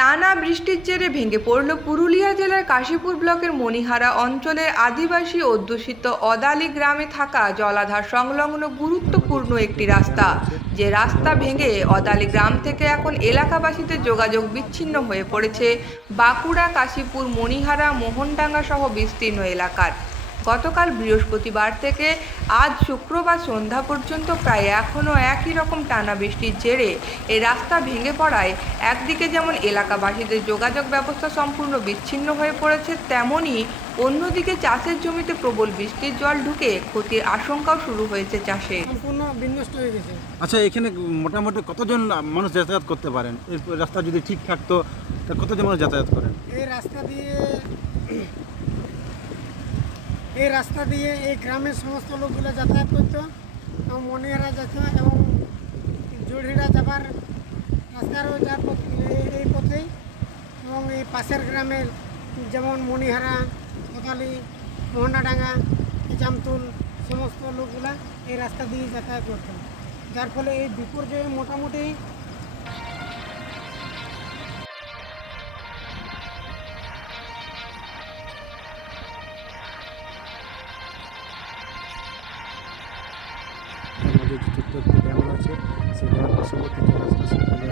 টানা বৃষ্টির জেরে ভেঙে পড়ল পুরুলিয়া জেলার কাশীপুর ব্লকের মণিহারা অঞ্চলের আদিবাসী অধ্যুষিত অদালি গ্রামে থাকা জলাধার সংলগ্ন গুরুত্বপূর্ণ একটি রাস্তা। যে রাস্তা ভেঙে অদালি গ্রাম থেকে এখন এলাকাবাসীদের যোগাযোগ বিচ্ছিন্ন হয়ে পড়েছে বাঁকুড়া, কাশীপুর, মণিহারা, মোহনডাঙ্গা সহ বিস্তীর্ণ এলাকার। গতকাল বৃহস্পতিবার থেকে আজ শুক্রবার সন্ধ্যা পর্যন্ত প্রায় এখনও একই রকম টানা বৃষ্টির জেরে এই রাস্তা ভেঙে পড়ায় একদিকে যেমন এলাকাবাসীদের যোগাযোগ ব্যবস্থা সম্পূর্ণ বিচ্ছিন্ন হয়ে পড়েছে, তেমনি অন্যদিকে চাষের জমিতে প্রবল বৃষ্টির জল ঢুকে ক্ষতির আশঙ্কাও শুরু হয়েছে চাষে। সম্পূর্ণ বিনষ্ট হয়ে গেছে। আচ্ছা, এখানে মোটামুটি কতজন মানুষ যাতায়াত করতে পারেন? এই রাস্তা যদি ঠিক থাকতো তা কতজন মানুষ যাতায়াত করেন? এই রাস্তা দিয়ে এই গ্রামের সমস্ত লোকগুলো যাতায়াত করতো এবং মণিহারা যেত এবং জড়িরা যাবার রাস্তারও যার এই পথেই, এবং এই পাশের গ্রামের যেমন মণিহারা, কোতালি, মোহনাডাঙ্গা, জামতুল সমস্ত লোকগুলা এই রাস্তা দিয়ে যাতায়াত করতো, যার ফলে এই বিপর্যয়ে মোটামুটি ছোট্ট একটি ড্যাম আছে, সেই ড্যামের পার্শ্ববর্তী যে রাস্তা সেখানে